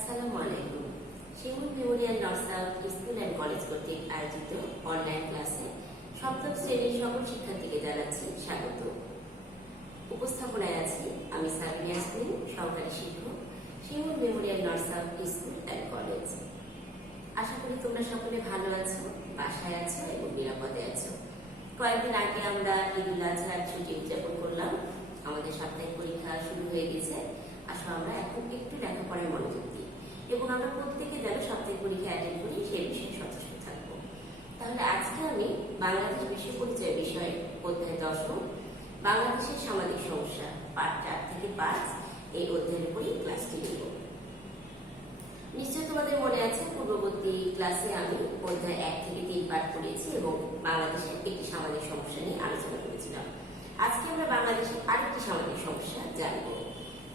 আসসালামু আলাইকুম। Shimul memorial north south school and college কর্তৃক আয়োজিত অনলাইন ক্লাসে সপ্তম শ্রেণীর সকল শিক্ষার্থীকে জানাচ্ছি স্বাগত। উপস্থাপনায় আছি আমি সাবিনা ইয়াসমিন, সহকারী শিক্ষক, Shimul memorial north south school and college. আশা করি তোমরা সকলে ভালো আছো, বাসায় আছো এবং নিরাপদে আছো। কয়েকদিন আগে আমরা ঈদুল আজহার ছুটি উদযাপন করলাম। আমাদের সাপ্তাহিক পরীক্ষা শুরু হয়ে গেছে। আসলে আমরা এখন একটু লেখাপড়ায় মনোযোগ দিই এবং আমরা প্রত্যেকে যেন সাপ্তাহিক পরীক্ষা অ্যাটেন্ড করি সেই বিষয়ে সচেষ্ট থাকবো। তাহলে আজকে আমি বাংলাদেশ বিশ্ব পরিচয় বিষয় অধ্যায় 10 বাংলাদেশের সামাজিক সমস্যা পার্ট 4 থেকে 5 এই অধ্যায়ের উপরই ক্লাসটি নেব। নিশ্চয় তোমাদের মনে আছে পূর্ববর্তী ক্লাসে আমি অধ্যায় 1 থেকে 3 পাঠ করেছি এবং বাংলাদেশের একটি সামাজিক সমস্যা নিয়ে আলোচনা করেছিলাম। আজকে আমরা বাংলাদেশের আরেকটি সামাজিক সমস্যা জানব।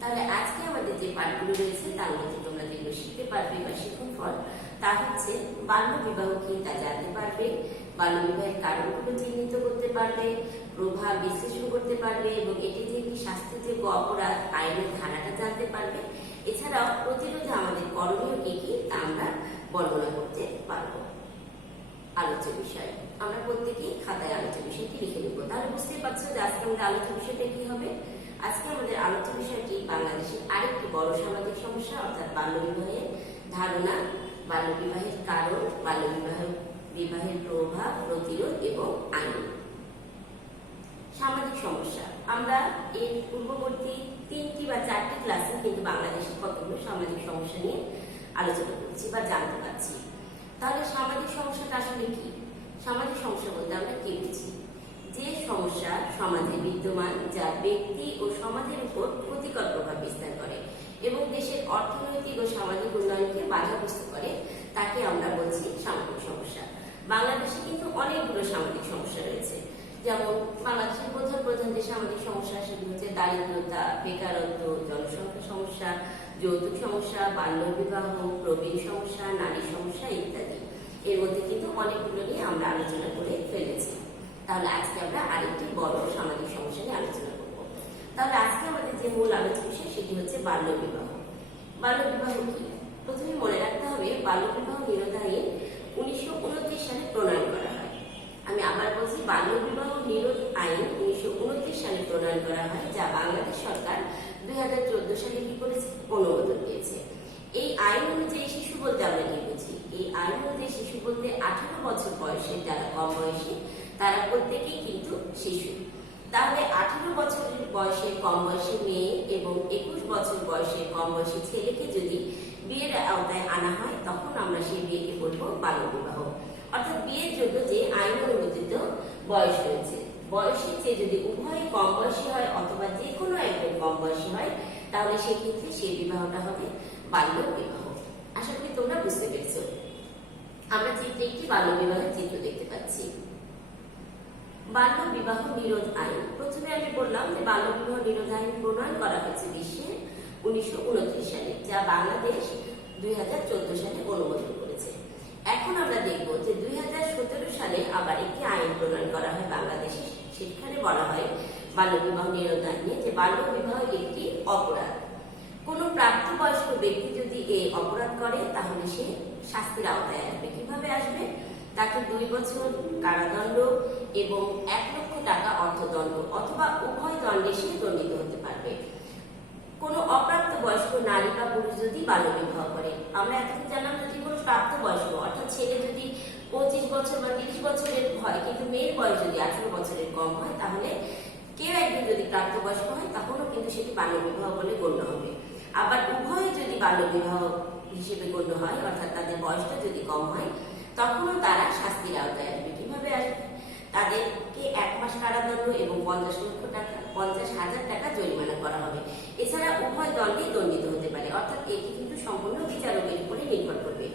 তাহলে আজকে আমাদের যে পাঠগুলো রয়েছে তার মধ্যে তোমরা যেগুলো শিখতে পারবে বা শিখুন ফল তা হচ্ছে বাল্য বিবাহ কি তা জানতে পারবে, বাল্য বিবাহের কারণগুলো চিহ্নিত করতে পারবে, প্রভাব বিশ্লেষণ করতে পারবে এবং এটি যে একটি শাস্তিযোগ্য অপরাধ আইনের ধারাটা জানতে পারবে। এছাড়াও প্রতিরোধে আমাদের করণীয় কি কি তা আমরা বর্ণনা করতে পারবো। আলোচ্য বিষয় আমরা প্রত্যেকেই খাতায় আলোচ্য বিষয়টি লিখে নেব। তাহলে বুঝতেই পারছো যে আজকে আমাদের আলোচ্য বিষয়টা কি হবে। আজকে আমাদের আলোচ্য বিষয়টি বাংলাদেশের আরেকটি বড় সামাজিক সমস্যা অর্থাৎ বাল্য বিবাহের ধারণা, বাল্য বিবাহের কারণ, বাল্য বিবাহের প্রভাব, প্রতিরোধ এবং আইন। সামাজিক সমস্যা আমরা এর পূর্ববর্তী 3টি বা 4টি ক্লাসে কিন্তু বাংলাদেশের কতগুলো সামাজিক সমস্যা নিয়ে আলোচনা করছি বা জানতে পারছি। তাহলে সামাজিক সমস্যাটা আসলে কি? সামাজিক সমস্যা বলতে আমরা কি বুঝি? যে সমস্যা সমাজে বিদ্যমান যা ব্যক্তি ও সমাজের উপর ক্ষতিকর প্রভাব বিস্তার করে এবং দেশের অর্থনৈতিক ও সামাজিক উন্নয়নকে বাধাগ্রস্ত করে তাকে আমরা বলছি সামাজিক সমস্যা। বাংলাদেশে কিন্তু অনেকগুলো সামাজিক সমস্যা রয়েছে। যেমন বাংলাদেশের প্রধান যে সামাজিক সমস্যা সেগুলো হচ্ছে দারিদ্রতা, বেকারত্ব, জনসংখ্যা সমস্যা, যৌতুক সমস্যা, বাল্য বিবাহ, প্রবীণ সমস্যা, নারী সমস্যা ইত্যাদি। এর মধ্যে কিন্তু অনেকগুলো নিয়ে আমরা আলোচনা করে ফেলেছি। তাহলে আজকে আমরা আরেকটি বড় সামাজিক সমস্যা নিয়ে আলোচনা করব। তাহলে আজকে আমাদের যে মূল আলোচ্য বিষয় সেটি হচ্ছে বাল্য বিবাহ। বাল্য বিবাহ কি? প্রথমে মনে রাখতে হবে বাল্য বিবাহ নিরোধ আইন 1929 সালে প্রণয়ন করা হয়। আমি আবার বলছি, বাল্য বিবাহ নিরোধ আইন 1929 সালে প্রণয়ন করা হয়, যা বাংলাদেশ সরকার 2014 সালে কি করেছে? অনুমোদন পেয়েছে। এই আইন অনুযায়ী শিশু বলতে আমরা কি বুঝি? এই আইন অনুযায়ী শিশু বলতে 18 বছর বয়সের যারা কম বয়সী তারা প্রত্যেকেই কিন্তু শিশু। তাহলে 18 বছর বয়সের কম বয়সী মেয়ে এবং 21 বছর বয়সের কম বয়সী ছেলেকে যদি বিয়ের আওতায় আনা হয় তখন আমরা সেই বিয়েকে বলবো বাল্য বিবাহ। অর্থাৎ বিয়ের জন্য যে আইন অনুমোদিত বয়স রয়েছে, বয়সের চেয়ে যদি উভয় কম বয়সী হয় অথবা যে কোনো একজন কম বয়সী হয় তাহলে সেক্ষেত্রে সেই বিবাহটা হবে বাল্য বিবাহ। আশা করি তোমরা বুঝতে পেরেছো। আমরা চিত্রে একটি বাল্য বিবাহের চিত্র দেখতে পাচ্ছি। বাল্য বিবাহ নিরোধ আইন, প্রথমে আমি বললাম যে বাল্য বিবাহ নিরোধ আইন প্রণয়ন করা হয়েছে বিশ্বে 1929 সালে, যা বাংলাদেশ 2014 সালে অনুমোদন করেছে। এখন আমরা দেখব যে 2017 সালে আবার একটি আইন প্রণয়ন করা হয় বাংলাদেশে। সেখানে বলা হয় বাল্য বিবাহ নিরোধ আইনে যে বাল্য বিবাহ একটি অপরাধ। কোন প্রাপ্তবয়স্ক ব্যক্তি যদি এই অপরাধ করে তাহলে সে শাস্তির আওতায় আসবে। কিভাবে আসবে? তাকে 2 বছর কারাদণ্ড এবং 1 লক্ষ টাকা অর্থদণ্ড অথবা উভয় দণ্ডে সে দণ্ডিত হতে পারবে। কোন অপ্রাপ্ত বয়স্ক নারী বা পুরুষ যদি বাল্য বিবাহ করে, আমরা এতদিন জানলাম যদি কোনো প্রাপ্তবয়স্ক অর্থাৎ ছেলে যদি 25 বছর বা 30 বছরের হয় কিন্তু মেয়ের বয়স যদি 18 বছরের কম হয় তাহলে কেউ একজন যদি প্রাপ্তবয়স্ক হয় তখনও কিন্তু সেটি বাল্য বিবাহ বলে গণ্য হবে। আবার উভয় যদি বাল্য বিবাহ হিসেবে গণ্য হয় অর্থাৎ তাদের বয়সটা যদি কম হয় তখনও তারা শাস্তির আওতায় আসবে। কিভাবে আসবে? তাদেরকে 1 মাস কারাদণ্ড এবং 50,000 টাকা জরিমানা করা হবে। এছাড়া উভয় দণ্ডে দণ্ডিত হতে পারে, অর্থাৎ এটি কিন্তু সম্পূর্ণ বিচারকের উপরে নির্ভর করবে।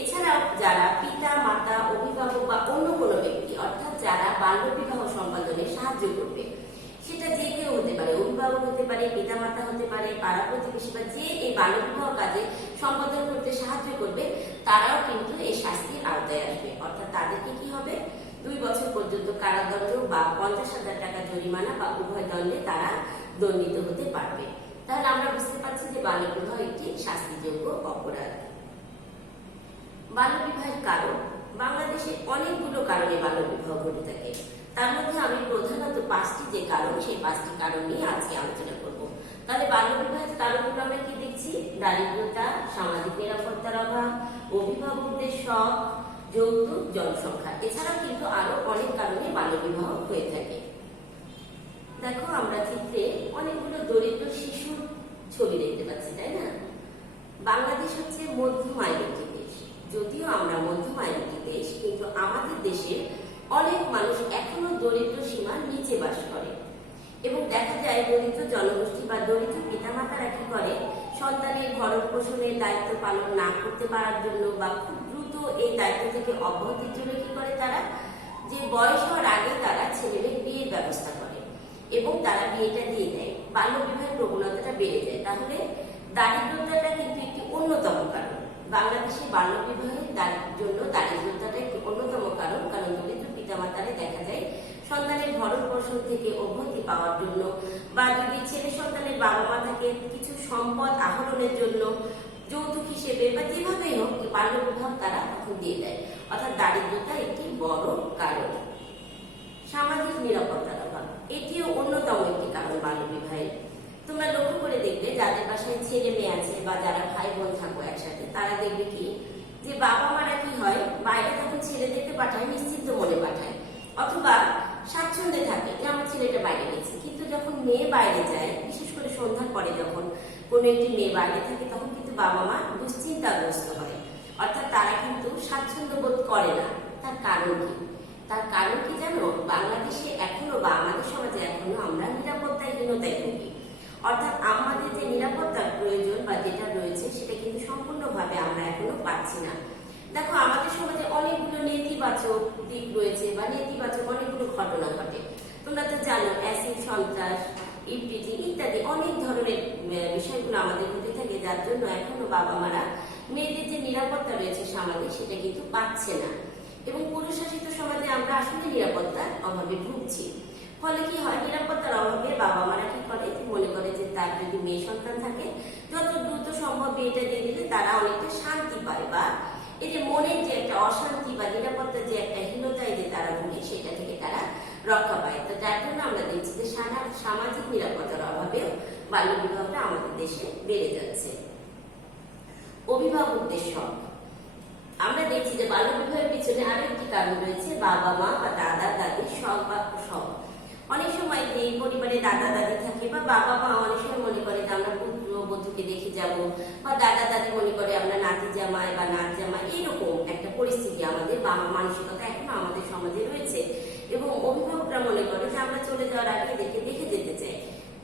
এছাড়াও যারা পিতা, মাতা, অভিভাবক বা অন্য কোনো ব্যক্তি অর্থাৎ যারা বাল্য বিবাহ সম্পাদনে সাহায্য করবে, সেটা যে কেউ হতে পারে, অভিভাবক হতে পারে, পিতা মাতা হতে পারে, পাড়া প্রতিবেশী বা যে এই বাল্য বিবাহ কাজে সম্পাদন করতে সাহায্য করবে তারাও কিন্তু এই শাস্তির আওতায় আসবে। অর্থাৎ তাদেরকে কি হবে? 2 বছর পর্যন্ত কারাদণ্ড বা 50,000 টাকা জরিমানা বা উভয় দণ্ডে তারা দণ্ডিত হতে পারবে। তাহলে আমরা বুঝতে পারছি যে বাল্য বিবাহ একটি শাস্তিযোগ্য শাস্তিযোগ্য অপরাধ। বাল্যবিবাহের কারণ। বাংলাদেশে অনেকগুলো কারণে বাল্যবিবাহ ঘটে থাকে। তার মধ্যে আমি প্রধানত 5টি যে কারণ, সেই 5টি কারণ নিয়ে আজকে আলোচনা করব। তাহলে বাল্যবিবাহের কারণগুলো আমরা কি দেখছি? দারিদ্রতা, সামাজিক নিরাপত্তার অভাব, অভিভাবকদের শখ, যৌতুক, জনসংখ্যা। এছাড়াও কিন্তু আরো অনেক কারণে বাল্যবিবাহ হয়ে থাকে। দেখো, আমরা চিত্রে অনেকগুলো দরিদ্র শিশুর ছবি দেখতে পাচ্ছি, তাই না? বাংলাদেশ হচ্ছে মধ্যম আয়ের একটি দেশ। যদিও আমরা মধ্যম আয়ের একটি দেশ, কিন্তু আমাদের দেশে অনেক মানুষ এখনো দরিদ্র সীমার নিচে বাস করে। এবং দেখা যায় দরিদ্র জনগোষ্ঠী বা দরিদ্র পিতামাতারা কি করে, সন্তানের ভরণ পোষণের দায়িত্ব পালন না করতে পারার জন্য বা খুব দ্রুত এই দায়িত্ব থেকে অব্যাহতির জন্য কি করে, তারা যে বয়স হওয়ার আগে তারা ছেলেমেয়ের বিয়ের ব্যবস্থা করে এবং তারা বিয়েটা দিয়ে দেয়। বাল্যবিবাহের প্রবণতাটা বেড়ে যায়। তাহলে দারিদ্রতাটা কিন্তু একটি অন্যতম কারণ। বাংলাদেশে বাল্যবিবাহের জন্য দারিদ্রতাটা একটি অন্যতম কারণ। কারণ দরিদ্র পিতামাতারা দেখা যায় সন্তানের ভরণ পোষণ থেকে অব্যাহতি পাওয়ার জন্য বা যদি ছেলে সন্তানের বাবা মা থাকে কিছু সম্পদ আহরণের জন্য যৌতুক হিসেবে বা যেভাবেই হোক বাল্যবিবাহ তারা তখন দিয়ে দেয়। অর্থাৎ দারিদ্রতা একটি বড় কারণ। সামাজিক নিরাপত্তার অভাব, এটিও অন্যতম একটি কারণ বাল্যবিবাহের। তোমরা লক্ষ্য করে দেখবে যাদের বাসায় ছেলে মেয়ে আছে বা যারা ভাই বোন থাকো একসাথে, তারা দেখবে কি যে বাবা মারা কি হয়, বাইরে যখন ছেলেদেরকে পাঠায় নিশ্চিন্ত মনে পাঠায় অথবা স্বাচ্ছন্দ্যে থাকে যে আমার ছেলেটা বাইরে গেছে। কিন্তু যখন মেয়ে বাইরে যায়, বিশেষ করে সন্ধ্যার পরে যখন কোনো একটি মেয়ে বাইরে থাকে, তখন কিন্তু বাবা মা দুশ্চিন্তাগ্রস্ত হয়। অর্থাৎ তারা কিন্তু স্বাচ্ছন্দ্য বোধ করে না। তার কারণ কি? তার কারণ কি জানো? বাংলাদেশে এখনো বা আমাদের সমাজে এখনো আমরা নিরাপত্তাহীনতায় ভুগি। অর্থাৎ আমাদের যে নিরাপত্তার প্রয়োজন বা যেটা রয়েছে সেটা কিন্তু সম্পূর্ণভাবে আমরা এখনো পাচ্ছি না। দেখো, আমাদের সমাজে অনেকগুলো নেতিবাচক দিক রয়েছে বা নেতিবাচক অনেকগুলো ঘটনা ঘটে। তোমরা তো জানো অ্যাসিড সন্ত্রাস, ইভটিজিং ইত্যাদি অনেক ধরনের বিষয়গুলো আমাদের ঘটে থাকে, যার জন্য এখনো বাবা মারা মেয়েদের যে নিরাপত্তা রয়েছে সমাজে সেটা কিন্তু পাচ্ছে না। এবং পুরুষশাসিত সমাজে আমরা আসলে নিরাপত্তার অভাবে ভুগছি। ফলে কি হয়, নিরাপত্তার অভাবে বাবা মারা কি করে, মনে করে যে তার যদি মেয়ে সন্তান থাকে যত দ্রুত সম্ভব বিয়েটা দিয়ে দিলে তারা অনেকটা শান্তি পায় বা এই যে মনের যে একটা অশান্তি বা নিরাপত্তার যে একটা হীনতায় যে তারা ভুগে সেটা থেকে তারা রক্ষা পায়। তো যার জন্য আমরা দেখছি যে সামাজিক নিরাপত্তার অভাবেও বাল্যবিবাহটা আমাদের দেশে বেড়ে যাচ্ছে। অভিভাবকদের শখ। আমরা দেখছি যে বাল্যবিবাহের পিছনে আরো একটি কারণ রয়েছে বাবা মা বা দাদা দাদির শখ বা শখ। অনেক সময় যে পরিবারে দাদা দাদি থাকে বা বাবা মা অনেক সময় মনে করে যে আমরা পুত্র বধূকে দেখে যাব, বা দাদা দাদি মনে করে আমরা নাতি জামাই বা নাত জামাই, এইরকম একটা পরিস্থিতি আমাদের বা মানসিকতা এখনো আমাদের সমাজে রয়েছে। এবং অভিভাবকরা মনে করে যে আমরা চলে যাওয়ার আগে দেখে যেতে চাই,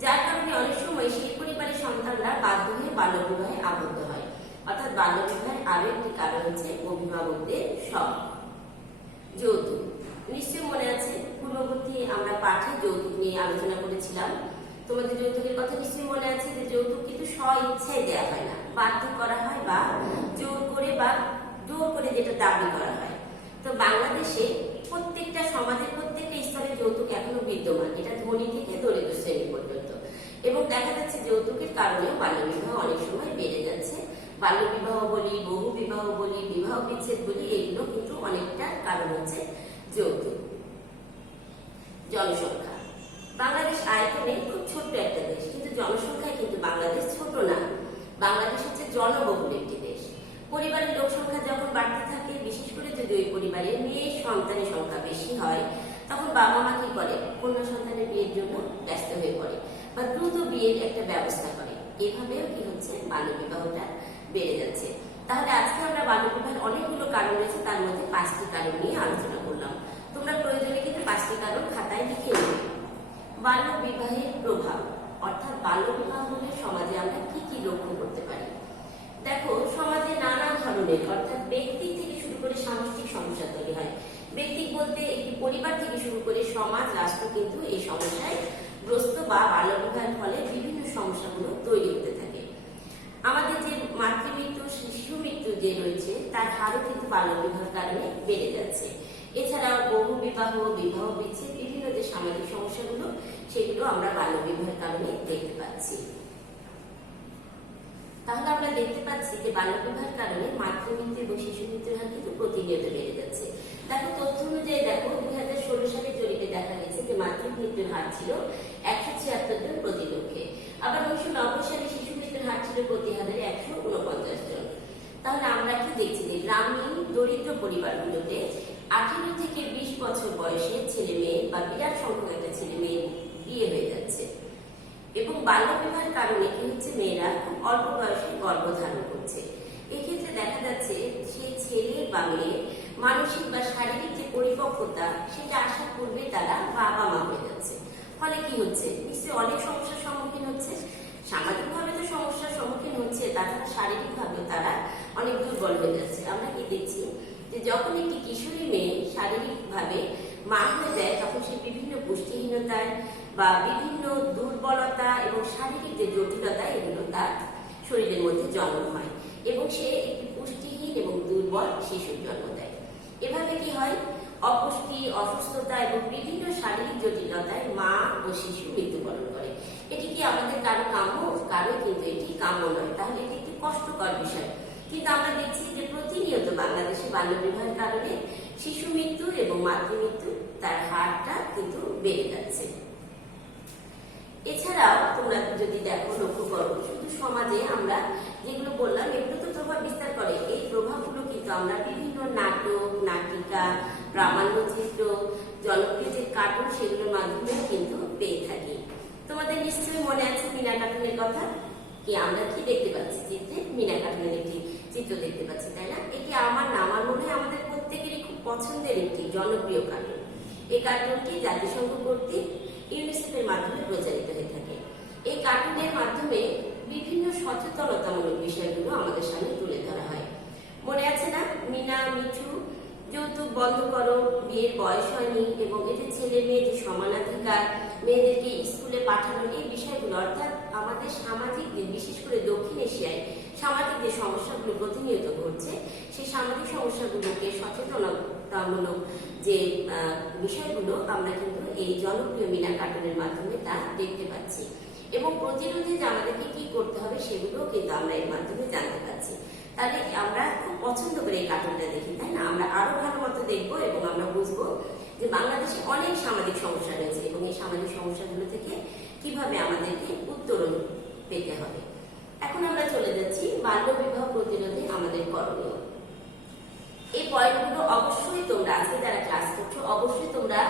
যার কারণে অনেক সময় সেই পরিবারের সন্তানরা বাধ্য হয়ে বাল্যবিবাহে আবদ্ধ হয়। অর্থাৎ বাল্যবিবাহের আরো একটি কারণ হচ্ছে অভিভাবকদের শখ। যৌতুক। নিশ্চয় মনে আছে পূর্ববর্তী আমরা পাঠে যৌতুক নিয়ে আলোচনা করেছিলাম। তোমাদের যৌতুকের কথা নিশ্চয়ই মনে আছে যে যৌতুক কিন্তু স্ব ইচ্ছায় দেওয়া হয় না, বাধ্য করা হয় বা জোর করে যেটা দাবি করা হয়। তো বাংলাদেশে প্রত্যেকটা সমাজের প্রত্যেকটা স্তরে যৌতুক এখনো বিদ্যমান, এটা ধনী থেকে দরিদ্র শ্রেণী পর্যন্ত। এবং দেখা যাচ্ছে যৌতুকের কারণে বাল্যবিবাহ অনেক সময় বেড়ে যাচ্ছে। বাল্যবিবাহ বলি, বহু বিবাহ বলি, বিবাহ বিচ্ছেদ বলি, এগুলো কিন্তু অনেকটা কারণ হচ্ছে যৌতুক। জনসংখ্যা। বাংলাদেশ আয়তনে খুব ছোট্ট একটা দেশ, কিন্তু জনসংখ্যায় কিন্তু বাংলাদেশ ছোট না। বাংলাদেশ হচ্ছে জনবহুল একটি দেশ। পরিবারের লোক সংখ্যা যখন বাড়তে থাকে, বিশেষ করে যদি ওই পরিবারে মেয়ে সন্তানের সংখ্যা বেশি হয়, তখন বাবা মা কি করে, কন্যা সন্তানের বিয়ের জন্য ব্যস্ত হয়ে পড়ে বা দ্রুত বিয়ের একটা ব্যবস্থা করে। এভাবেও কি হচ্ছে, বাল্যবিবাহটা বেড়ে যাচ্ছে। তাহলে আজকে আমরা বাল্যবিবাহের অনেকগুলো কারণ রয়েছে, তার মধ্যে 5টি কারণ নিয়ে আলোচনা করলাম। তোমরা প্রয়োজনে কিন্তু 5টি কারণ খাতায় লিখে নেবে। বাল্যবিবাহের প্রভাব, অর্থাৎ বাল্যবিবাহ হলে সমাজে আমরা কি কি লক্ষ্য করতে পারি। দেখো, সমাজে নানা ধরনের অর্থাৎ ব্যক্তি থেকে শুরু করে সামষ্টিক সমস্যা তৈরি হয়। ব্যক্তি বলতে একটি পরিবার থেকে শুরু করে সমাজ, রাষ্ট্র কিন্তু এই সমস্যায় গ্রস্ত বা বাল্যবিবাহের ফলে বিভিন্ন সমস্যাগুলো তৈরি হতে থাকে। আমাদের যে মাতৃমৃত্যু, শিশু মৃত্যু যে রয়েছে তার হারও কিন্তু বাল্যবিবাহের কারণে বেড়ে যাচ্ছে। এছাড়াও বহু বিবাহ, বিবাহ বিচ্ছেদ, বিভিন্ন যে সামাজিক সমস্যাগুলো সেগুলো আমরা বাল্যবিবাহের কারণে দেখতে পাচ্ছি। তাহলে আমরা দেখতে পাচ্ছি বাল্যবিবাহের কারণে মাতৃমৃত্যু এবং শিশু মৃত্যুর হার কিন্তু প্রতিনিয়ত বেড়ে যাচ্ছে। দেখো তথ্য অনুযায়ী দেখো 2016 সালের জরিপে দেখা গেছে যে মাতৃমৃত্যুর হার ছিল 176 জন প্রতি লক্ষে। আবার 1990 সালে শিশু মৃত্যুর হার ছিল প্রতি হাজারে 149 জন। তাহলে আমরা কি দেখছি যে গ্রামীণ দরিদ্র পরিবারগুলোতে 18 থেকে 20 বছর বয়সে ছেলে মেয়ে বা বিরাট সংখ্যক একটা ছেলে মেয়ে বিয়ে হয়ে যাচ্ছে এবং বাল্যবিবাহের কারণে কি হচ্ছে, মেয়েরা খুব অল্প বয়সে গর্ভধারণ করছে। এক্ষেত্রে দেখা যাচ্ছে সেই ছেলে বা মেয়ে মানসিক বা শারীরিক যে পরিপক্কতা সেটা আসার পূর্বে তারা বাবা মা হয়ে যাচ্ছে। ফলে কি হচ্ছে, নিশ্চয়ই অনেক সমস্যার সম্মুখীন হচ্ছে। সামাজিকভাবে তো সমস্যার সম্মুখীন হচ্ছে, তাছাড়া শারীরিকভাবেও তারা অনেক দুর্বল হয়ে যাচ্ছে। আমরা কি দেখছি যে যখন একটি কিশোরী মেয়ে শারীরিকভাবে মা হয়ে যায় তখন সে বিভিন্ন পুষ্টিহীনতায় বা বিভিন্ন দুর্বলতা এবং শারীরিক যে জটিলতা এগুলো তার শরীরের মধ্যে জন্ম হয় এবং সে একটি পুষ্টিহীন এবং দুর্বল শিশুর জন্ম দেয়। এভাবে কি হয়, অপুষ্টি, অসুস্থতা এবং বিভিন্ন শারীরিক জটিলতায় মা ও শিশু মৃত্যুবরণ করে। এটি কি আমাদের কারো কাম্য? কারো কিন্তু এটি কাম্য নয়। তাহলে এটি একটি কষ্টকর বিষয়। কিন্তু আমরা দেখছি যে প্রতিনিয়ত বাংলাদেশে বাল্যবিবাহের কারণে শিশু মৃত্যু এবং মাতৃমৃত্যু তার হারটা কিন্তু বেড়ে যাচ্ছে। এছাড়াও তোমরা যদি দেখো, লক্ষ্য করো, শুধু সমাজে আমরা যেগুলো বললাম এগুলো তো প্রভাব বিস্তার করে। এই প্রভাবগুলো কিন্তু আমরা বিভিন্ন নাটক, নাটিকা, প্রামাণ্যচিত্র, জনপ্রিয় যে কার্টুন সেগুলোর মাধ্যমে কিন্তু পেয়ে থাকি। তোমাদের নিশ্চয়ই মনে আছে মিনা কার্টুনের কথা। কি আমরা কি দেখতে পাচ্ছি চিত্রে? মিনা কার্টুনের একটি চিত্র দেখতে পাচ্ছি, তাই না? এটি আমার মনে হয় আমাদের প্রত্যেকেরই খুব পছন্দের একটি জনপ্রিয় কার্টুন। এই কার্টুনটি জাতিসংঘ কর্তৃক ইউনিসেফের মাধ্যমে প্রচারিত হয়ে থাকে। এই কার্টুনের মাধ্যমে বিভিন্ন সচেতনতামূলক বিষয়গুলো আমাদের সামনে তুলে ধরা হয়। মনে আছে না, মিনা, মিঠু, যৌতুক বন্ধ করো, বিয়ের বয়স হয়নি এবং এতে ছেলে মেয়ে যে সমানাধিকার, মেয়েদেরকে স্কুলে পাঠানো, এই বিষয়গুলো অর্থাৎ আমাদের সামাজিক, বিশেষ করে দক্ষিণ এশিয়ায় সামাজিক যে সমস্যাগুলো প্রতিনিয়ত ঘটছে সেই সামাজিক সমস্যাগুলোকে সচেতনতামূলক যে বিষয়গুলো আমরা কিন্তু এই জনপ্রিয় মিনা কার্টুনের মাধ্যমে তা দেখতে পাচ্ছি এবং প্রতিরোধে যে আমাদেরকে কি করতে হবে সেগুলো কিন্তু আমরা এর মাধ্যমে জানতে পারছি। তাহলে আমরা খুব পছন্দ করে এই কার্টুনটা দেখি, তাই না? আমরা আরো ভালো মতো দেখবো এবং আমরা বুঝবো যে বাংলাদেশে অনেক সামাজিক সমস্যা রয়েছে এবং এই সামাজিক সমস্যাগুলো থেকে কিভাবে আমাদেরকে উত্তরণ পেতে হবে। এখন আমরা চলে যাচ্ছি বাল্যবিবাহ প্রতিরোধে আমাদের করণীয়। এই পয়েন্টগুলো অবশ্যই তোমরা আজকে যারা ক্লাস করছো অবশ্যই তোমরা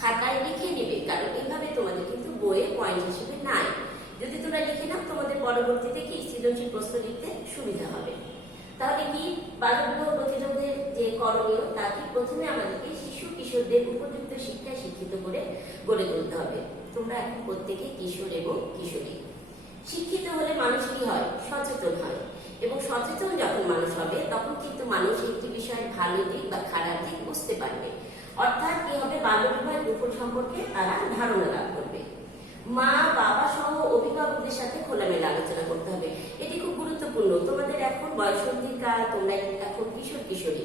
খাতায় লিখে নিবে, কারণ এইভাবে তোমাদের কিন্তু বইয়ে পয়েন্ট হিসেবে নাই। যদি তোমরা লিখে নাও তোমাদের পরবর্তীতে কি সৃজনশীল প্রশ্ন লিখতে সুবিধা হবে। তাহলে কি বাল্যবিবাহ প্রতিরোধের যে করণীয়, তা কি প্রথমে আমাদেরকে শিশু কিশোরদের উপযুক্ত শিক্ষায় শিক্ষিত করে গড়ে তুলতে হবে। তোমরা এখন প্রত্যেকে কিশোর এবং কিশোরী। শিক্ষিত হলে মানুষ কি হয়? সচেতন হয় এবং সচেতন যখন মানুষ হবে তখন কিন্তু মানুষ একটি বিষয়ের ভালো দিক বা খারাপ দিক বুঝতে পারবে। অর্থাৎ কি হবে, বাল্যবিবাহের কুফল সম্পর্কে তারা ধারণা লাভ করবে। মা, বাবা সহ অভিভাবকদের সাথে খোলামেলা আলোচনা করতে হবে। এটি খুব গুরুত্বপূর্ণ। তোমাদের এখন বয়সন্ধিকাল, তোমরা এখন কিশোর কিশোরী,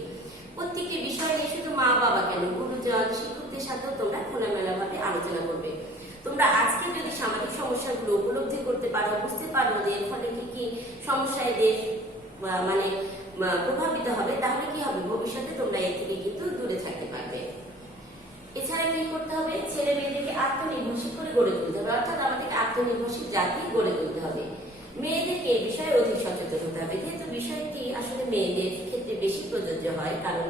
প্রত্যেকটি বিষয় নিয়ে শুধু মা বাবা কেন, গুরুজন, শিক্ষকদের সাথেও তোমরা খোলামেলা ভাবে আলোচনা করবে। তোমরা আজকে যদি সামাজিক সমস্যাগুলো উপলব্ধি করতে পারো, বুঝতে পারো যে এর ফলে কি কি সমস্যায় দেশ মানে প্রভাবিত হবে, তাহলে কি হবে, ভবিষ্যতে তোমরা এর থেকে কিন্তু দূরে থাকতে পারবে। এছাড়া কি করতে হবে, ছেলে মেয়েদেরকে আত্মনির্ভরশীল করে গড়ে তুলতে হবে, অর্থাৎ আমাদেরকে আত্মনির্ভরশীল জাতি গড়ে তুলতে হবে। মেয়েদেরকে এই বিষয়ে অধিক সচেতন হতে হবে, যেহেতু বিষয়টি আসলে মেয়েদের ক্ষেত্রে বেশি প্রযোজ্য হয়। কারণ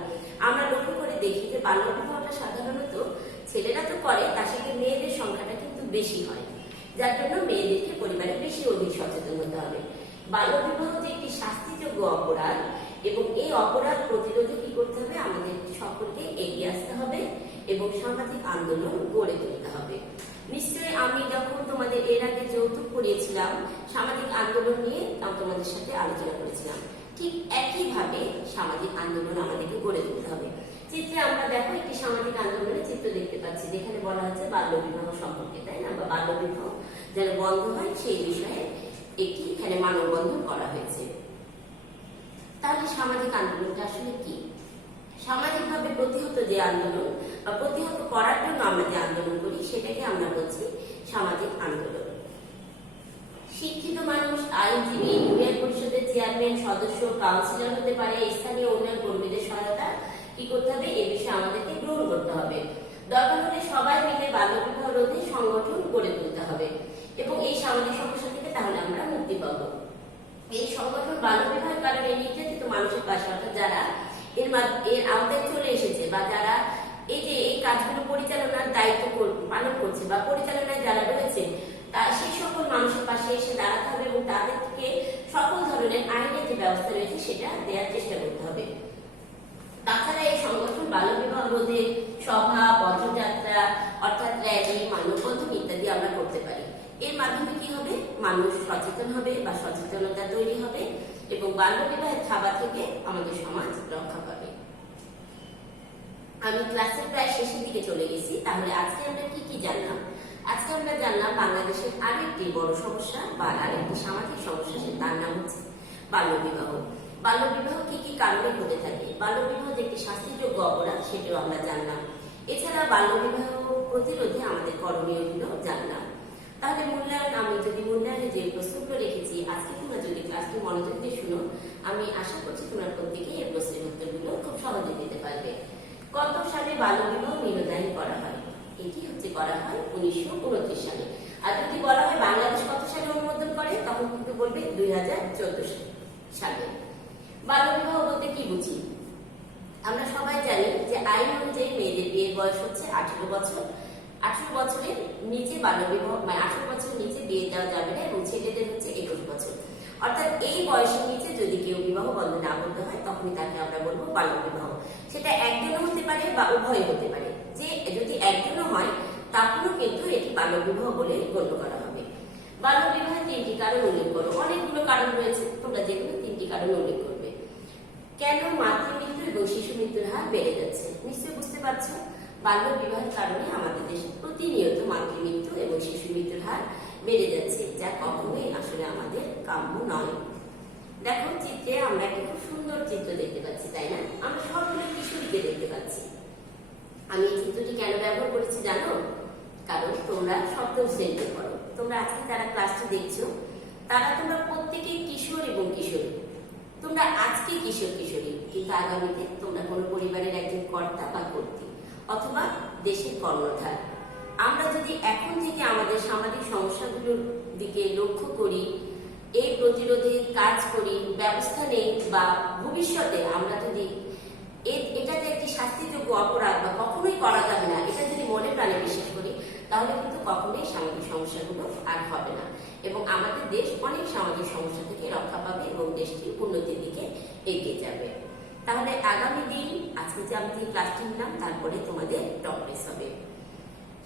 আমরা লক্ষ্য করে দেখি যে বাল্যবিবাহটা সাধারণত ছেলেরা তো করে, তার সাথে মেয়েদের সংখ্যাটা কিন্তু বেশি হয়, যার জন্য মেয়েদেরকে পরিবারে বেশি অধিক সচেতন হতে হবে। বাল্যবিবাহ যে একটি শাস্তিযোগ্য অপরাধ এবং এই অপরাধ প্রতিরোধে কি করতে হবে, আমাদের সকলকে এগিয়ে আসতে হবে এবং সামাজিক আন্দোলন গড়ে তুলতে হবে। নিশ্চয়ই আমি যখন তোমাদের এর আগে যৌতুক পড়িয়েছিলাম, সামাজিক আন্দোলন নিয়ে তোমাদের সাথে আলোচনা করেছিলাম, ঠিক একইভাবে সামাজিক আন্দোলন আমাদেরকে গড়ে তুলতে হবে। চিত্রে আমরা দেখো একটি সামাজিক আন্দোলনের চিত্র দেখতে পাচ্ছি, যেখানে বলা হচ্ছে বাল্যবিবাহ সম্পর্কে, তাই না? বা বাল্যবিবাহ যেন বন্ধ হয় সেই বিষয়ে একটি এখানে মানববন্ধন করা হয়েছে। তাহলে সামাজিক আন্দোলনটা আসলে কি? সামাজিকভাবে প্রতিহত যে আন্দোলন বা প্রতিহত করার জন্য আমরা যে আন্দোলন করি সেটাকে আমরা বলছি সামাজিক আন্দোলন। শিক্ষিত মানুষ, আইনজীবী, ইউনিয়ন পরিষদের চেয়ারম্যান, সদস্য, কাউন্সিলর হতে পারে, স্থানীয় উন্নয়ন কর্মীদের সহায়তা কি করতে হবে, এই বিষয়ে আমাদেরকে গ্রহণ করতে হবে। দরকার হলে সবাই মিলে বাল্যবিবাহ রোধে সংগঠন গড়ে তুলতে হবে এবং এই সামাজিক সমস্যা থেকে তাহলে আমরা মুক্তি পাবো। এই সংগঠন বাল্যবিবাহের কারণে নির্যাতিত মানুষের পাশে, অর্থাৎ যারা এর আওতায় চলে এসেছে বা যারা এই যে এই কাজগুলো পরিচালনার দায়িত্ব পালন করছে বা পরিচালনায় যারা রয়েছে, সেই সকল মানুষের পাশে এসে দাঁড়াতে হবে এবং তাদেরকে সকল ধরনের আইনের যে ব্যবস্থা রয়েছে সেটা দেওয়ার চেষ্টা করতে হবে। তাছাড়া এই সংগঠন বাল্যবিবাহ রোধে সভা, পদযাত্রা অর্থাৎ র্যালি, মানববন্ধন ইত্যাদি আমরা করতে পারি। এর মাধ্যমে কি হবে, মানুষ সচেতন হবে বা সচেতনতা তৈরি হবে এবং বাল্যবিবাহের থাবা থেকে আমাদের সমাজ রক্ষা পাবে। আমি ক্লাসের প্রায় শেষের দিকে চলে গেছি। তাহলে আজকে আমরা কি কি জানলাম? আজকে আমরা জানলাম বাংলাদেশের আরেকটি বড় সমস্যা বা আরেকটি সামাজিক সমস্যা, তার নাম হচ্ছে বাল্যবিবাহ। বাল্যবিবাহ কি কি কারণে ঘটে থাকে, বাল্যবিবাহ যে একটি শাস্তিযোগ্য অপরাধ সেটাও আমরা জানলাম। এছাড়া বাল্যবিবাহ প্রতিরোধে আমাদের করণীয় গুলো জানলাম। তাহলে মূল্যায়ন, আমি যদি মূল্যায়নে যে প্রশ্নগুলো রেখেছি, আজকে তোমরা যদি ক্লাসটি মনোযোগ দিয়ে শুনো, আমি আশা করছি তোমরা প্রত্যেকেই এই প্রশ্নের উত্তরগুলো খুব সহজে দিতে পারবে। কত সালে বাল্যবিবাহ নিরোধায়ন করা হয়? এটি হচ্ছে করা হয় 1929 সালে। আর যদি বলা হয় বাংলাদেশ কত সালে অনুমোদন করে, তখন কিন্তু বলবে 2014 সালে। বাল্যবিবাহ বলতে কি বুঝি? আমরা সবাই জানি যে আইন অনুযায়ী মেয়েদের বিয়ের বয়স হচ্ছে 18 বছর। 18 বছরের নিচে বাল্যবিবাহ, মানে 18 বছরের নিচে বিয়ে দেওয়া যাবে না এবং ছেলেদের হচ্ছে 21 বছর। অর্থাৎ এই বয়সের নিচে যদি কেউ বিবাহ বন্ধনে আবদ্ধ হয়, তখনই তাকে আমরা বলবো বাল্যবিবাহ। সেটা একজনও হতে পারে বা উভয় হতে পারে। যে যদি একজনও হয় তখনও কিন্তু এটি বাল্যবিবাহ বলে গণ্য করা হবে। বাল্যবিবাহের 3টি কারণ উল্লেখ করো। অনেকগুলো কারণ রয়েছে, তোমরা যেগুলো 3টি কারণ উল্লেখ করবে। কেন মাতৃমৃত্যু এবং শিশু মৃত্যুর হার বেড়ে যাচ্ছে? নিশ্চয়ই বুঝতে পারছো, বাল্যবিবাহের কারণে আমাদের দেশে প্রতিনিয়ত মাতৃমৃত্যু এবং শিশু মৃত্যুর হার বেড়ে যাচ্ছে, যা কখনোই আসলে আমাদের কাম্য নয়। দেখো চিত্রে আমরা একটা খুব সুন্দর চিত্র দেখতে পাচ্ছি, তাই না? আমরা সবগুলো কিশোরীকে দেখতে পাচ্ছি। আমি এই চিত্রটি কেন ব্যবহার করেছি জানো? কারণ তোমরা সপ্তম শ্রেণীতে পড়ো। তোমরা আজকে যারা ক্লাসটি দেখছো তারা তোমরা প্রত্যেকেই কিশোর এবং কিশোরী। তোমরা আজকে কিশোর কিশোরী, কিন্তু আগামীতে তোমরা কোনো পরিবারের একজন কর্তা বা কর্ত্রী অথবা দেশের কর্ণধার। আমরা যদি এখন থেকে আমাদের সামাজিক সমস্যাগুলোর দিকে লক্ষ্য করি, এই প্রতিরোধে কাজ করি, ব্যবস্থা নেই, বা ভবিষ্যতে আমরা যদি এটা যে একটি শাস্তিযোগ্য অপরাধ বা কখনোই করা যাবে না, এটা যদি মনে প্রাণে বিশ্বাস করি, তাহলে কিন্তু কখনোই সামাজিক সমস্যাগুলো আর হবে না এবং আমাদের দেশ অনেক সামাজিক সমস্যা থেকে রক্ষা পাবে এবং দেশটি উন্নতির দিকে এগিয়ে যাবে। তাহলে আগামী দিন, আজকে যে আমি ক্লাসটি নিলাম, তারপরে তোমাদের টপ টেস্ট হবে।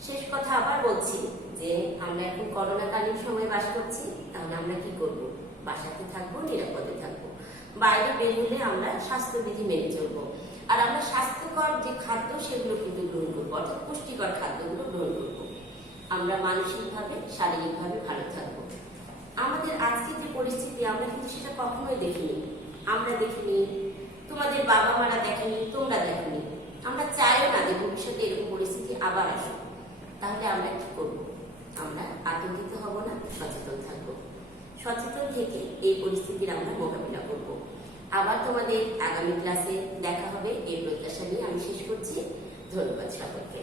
শেষ কথা আবার বলছি যে আমরা এখন করোনাকালীন সময় বাস করছি। তাহলে আমরা কি করব? বাসাতে থাকবো, নিরাপদে থাকবো। বাইরে বের হলে আমরা স্বাস্থ্যবিধি মেনে চলবো। আর আমরা স্বাস্থ্যকর যে খাদ্য সেগুলো কিন্তু গ্রহণ করবো, অর্থাৎ পুষ্টিকর খাদ্যগুলো গ্রহণ করবো। আমরা মানসিকভাবে, শারীরিকভাবে ভালো থাকবো। আমাদের আজকে যে পরিস্থিতি, আমরা কিন্তু সেটা কখনোই দেখিনি। আমরা দেখিনি, তোমাদের বাবা মারা দেখেনি, তোমরা দেখনি। আমরা চাইও না যে ভবিষ্যতে এরকম পরিস্থিতি আবার আসুক। তাহলে আমরা কি করবো? আমরা আতঙ্কিত হব না, সচেতন থাকবো। সচেতন থেকে এই পরিস্থিতির আমরা মোকাবিলা করব। আবার তোমাদের আগামী ক্লাসে দেখা হবে, এই প্রত্যাশা নিয়ে আমি শেষ করছি। ধন্যবাদ সকলকে।